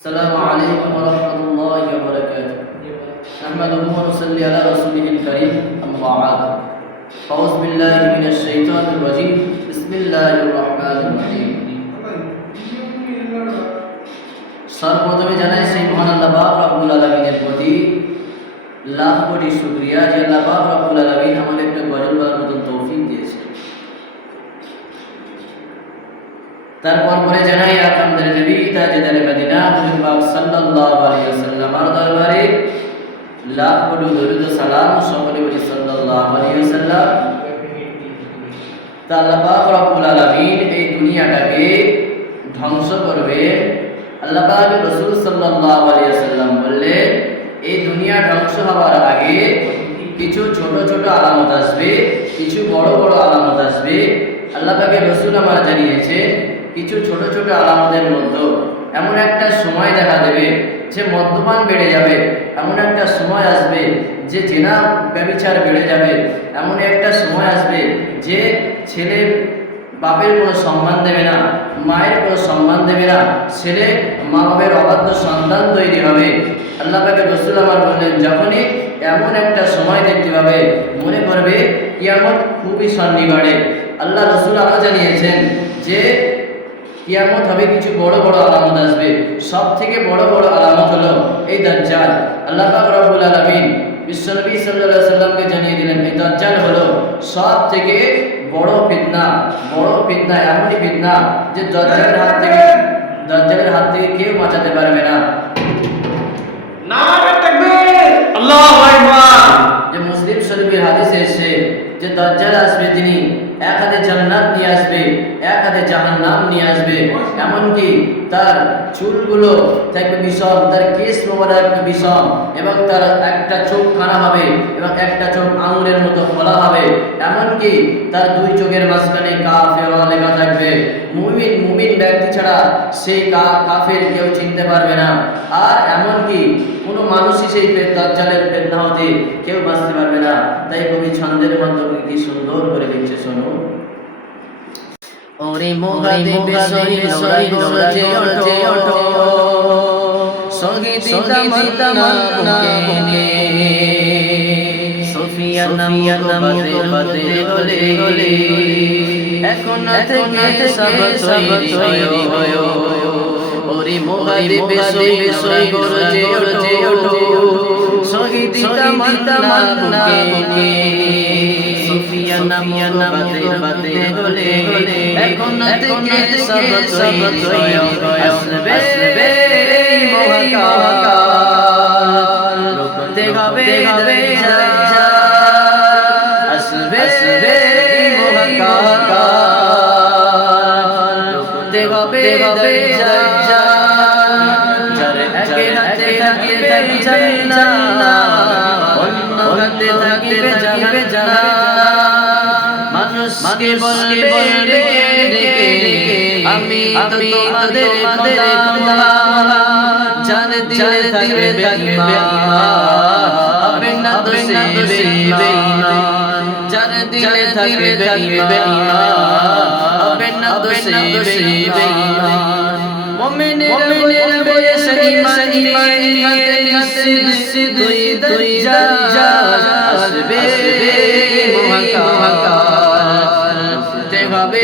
السلام عليكم ورحمة الله وبركاته نحمده ونصلي على رسوله الكريم أما بعد فأعوذ بالله من الشيطان الرجيم بسم الله الرحمن الرحيم সর্বপ্রথমে জানাই সেই মহান আল্লাহ পাক রব্বুল আলামিনের প্রতি লাখ কোটি শুকরিয়া যে আল্লাহ পাক রব্বুল আলামিন আমাদের একটা গজল বলার মতন তৌফিক দিয়েছে তারপর পরে জানাই আমাদের নবী, তাজদার মদিনা হুজুর পাক সাল্লাল্লাহু আলাইহি ওয়াসাল্লাম আর দরবারে লাখ কোটি দরুদ সালাম সকলে বলি, সাল্লাল্লাহু আলাইহি ওয়াসাল্লাম। আল্লাহ পাক রব্বুল আলামিন এই দুনিয়াটাকে ধ্বংস করবে। আল্লাহ পাক রাসূল সাল্লাল্লাহু আলাইহি ওয়াসাল্লাম বললেন, এই দুনিয়া ধ্বংস হওয়ার আগে কিছু ছোট ছোট আলামত আসবে, কিছু বড় বড় আলামত আসবে। আল্লাহ পাকে রসুল আমার জানিয়েছে কিছু ছোট ছোট আলামতের মধ্যে এমন একটা সময় দেখা দেবে যে মদ্যপান বেড়ে যাবে, এমন একটা সময় আসবে যে জেনা ব্যবিচার বেড়ে যাবে, এমন একটা সময় আসবে যে ছেলে বাপের কোনো সম্মান দেবে না, মায়ের কোনো সম্মান দেবে না, ছেলে মা বাপের অবাধ্য সন্তান তৈরি হবে। আল্লাহ পাকে রসুল আমার বললেন, যখনই এমন একটা সময় দেখতে পাবে, মনে করবে কিয়ামত খুবই সন্নিকটে আল্লাহ রসুল আরও জানিয়েছেন যে কিয়ামত হবে কিছু বড় বড় আলামত আসবে। সব থেকে বড় বড় আলামত হলো এই দাজ্জাল। আল্লাহ পাক রব্বুল আলামিন বিশ্বনবী সাল্লাল্লাহু আলাইহি সাল্লামকে জানিয়ে দিলেন এই দাজ্জাল হলো সব থেকে বড় ফিতনা বড় ফিতনা এমনই ফিতনা যে দাজ্জালের হাত থেকে দাজ্জালের হাত থেকে কেউ বাঁচাতে পারবে না। নারে তাকবীর। আল্লাহু আকবার। যে মুসলিম শরীফের হাদিসে এসে যে দাজ্জাল আসবে তিনি এক হাতে জান্নাত নিয়ে আসবে এক হাতে জাহান্নাম নিয়ে আসবে। এমনকি তার চুলগুলো থাকবে বিষম, তার কেস মোবারক বিষম, এবং তার একটা চোখ খানা হবে, এবং একটা চোখ আঙুলের মতো খোলা হবে। এমনকি তার দুই চোখের মাঝখানে কাফের লেখা থাকবে মুমিন ব্যক্তি ছাড়া সেই কাফের কেউ চিনতে পারবে না। আর এমনকি কোনো মানুষই সেই দাজ্জালের ফেতনা হতে কেউ বাঁচতে পারবে না। তাই কবি ছন্দের মাধ্যমে কি সুন্দর করে লিখছে শোনো। ওরে মোহাদে বেসরি বেসরি গরজে ওঠে। ওঠো। সংগীত তামান্না বুকে সোফিয়া নাম নাম বাদে গলে গলে এখন থেকে সব তৈরি হয়। ওরে মোহাদে বেসরি বেসরি গরজে ওঠে। ওঠো। সংগীত তামান্না বুকে সুফিয়া নাম নাম বাতে গলে গলে এখন থেকে সব সব তৈরি আসবে মহাকাল। রুকতে হবে হবে আসবে থাকিবে যাবে জান্নাত মানুষকে বলবে ডেকে আমি আমি তোমাদের খোদা জানে দিলে থাকবে বেঈমান হবে জানে দিলে থাকবে হবে না তো সে বেঈমান মুমিনের বয়সে ঈমান ঈমান হাতে হাতে দুই দাজ্জাল আসবে। মহাকাল। তে হবে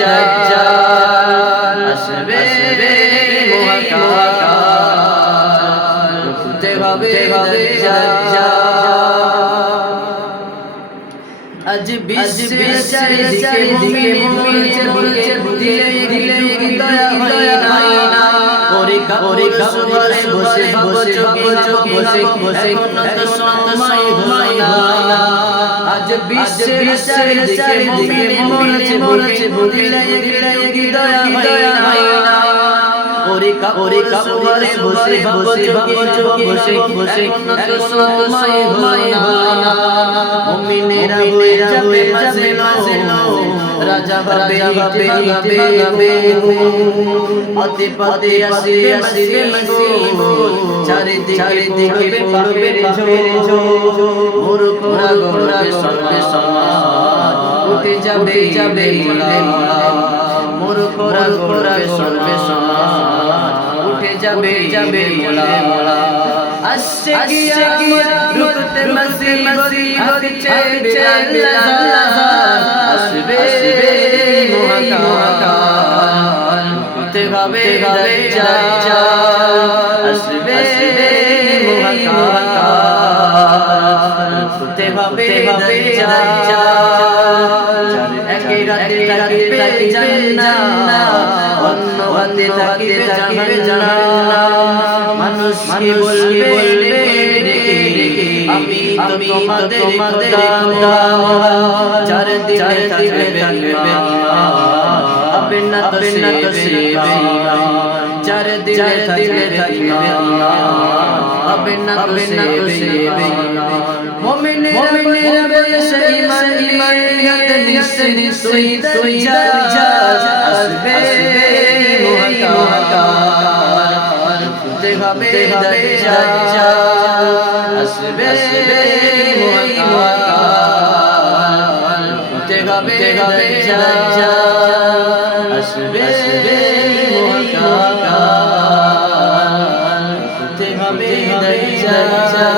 দাজ্জাল। আসবে। মহাকাল। তে হবে বিশ্বের চারিদিকে মুমিন বলছে দিলে দিলে দয়া হয় না ওরে ঘরে বসে বসে চোখে বসে বসে তো সময় হয় না আজ বিশ্বের চারিদিকে মুমিন বলছে বলছে দিলে দিলে দয়া হয় না ওরে ওরে ঘরে বসে বসে বসে বসে সময় হয় না মুমিনেরা হয়ে যাবে মাঝে রাজা ভাবে ভাবে ভাবে অতি পতি আসিবে আসিবে চারিদিকে পড়বে ঝো মূর্খরা গড়বে সবে সমাজ উঠে যাবে যাবে মূর্খরা গড়বে সর্বে সমাজ উঠে যাবে যাবে মোলা মোলা। আসছে গিয়া রুকতে মসি মসি হচ্ছে বিলাল বিলাল আসবে মহাকাল। হতে হবে দাজ্জাল আসবে মহাকাল। হতে হবে দাজ্জাল একে রাতে জান্নাত। অন্য হাতে থাকিবে জাহান্নাম। মানুষ কি বলবে? আমি তোমাদের খোদা। থাকবে আপনি তো যার দিলে দিলে থাকবে আপনি না তো সে মুমিনের মুমিনের বয়সে ঈমান ঈমান নিয়তে নিশ্চয় নিশ্চয় দাজ্জাল আসবে। মহাকাল। হতে হবে দাজ্জাল আসবে মহাকাল। হতে হবে দাজ্জাল আসবে 家